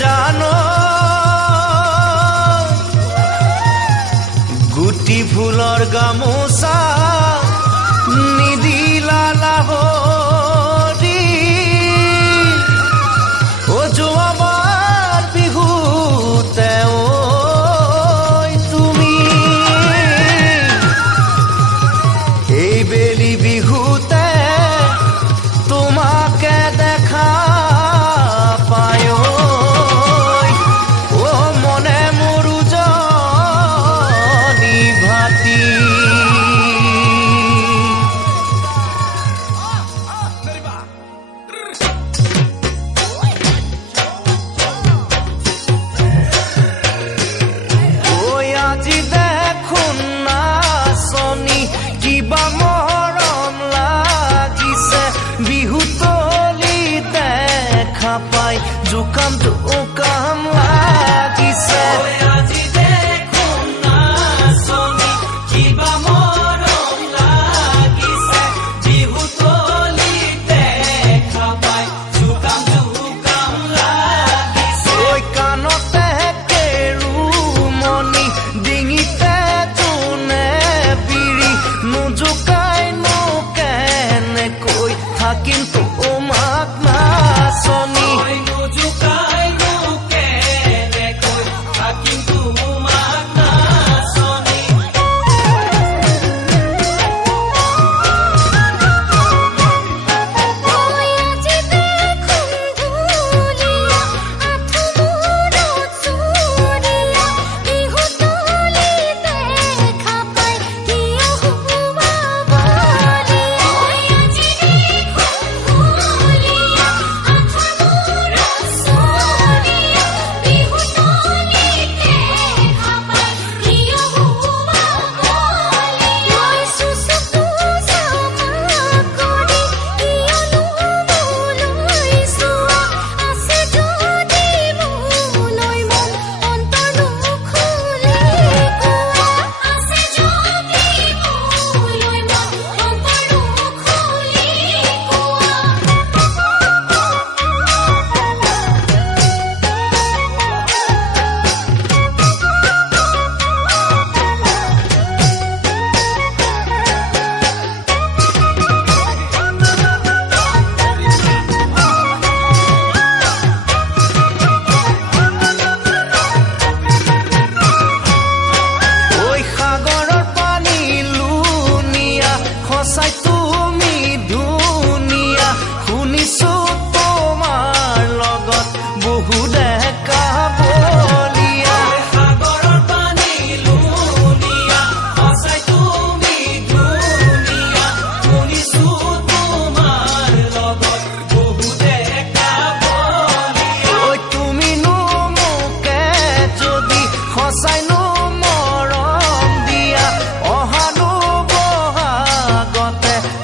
জানো গুটি ফুলৰ গামোচা নিদিলা লাহৰি ও যোৱাবাৰ বিহুতে তুমি এই বেলি বিহুতে তোমাকে দেখা পায় কিবা মৰম লাগিছে বিহুতলি দেখা পাই জোকাম জোকাম লাগিছে আজি দেখোন নাচনি কিবা মৰম লাগিছে বিহুতলি দেখা পাই জোকাম জোকাম লাগিছে ঐ কাণতে কেৰুমণি ডিঙিতে নুজুকাইনো কেনেকৈ থাকিম তোমাক নাচনি নুজুকাইনো কেনেকৈ থাকিম তোমাক নাচনি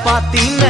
Patina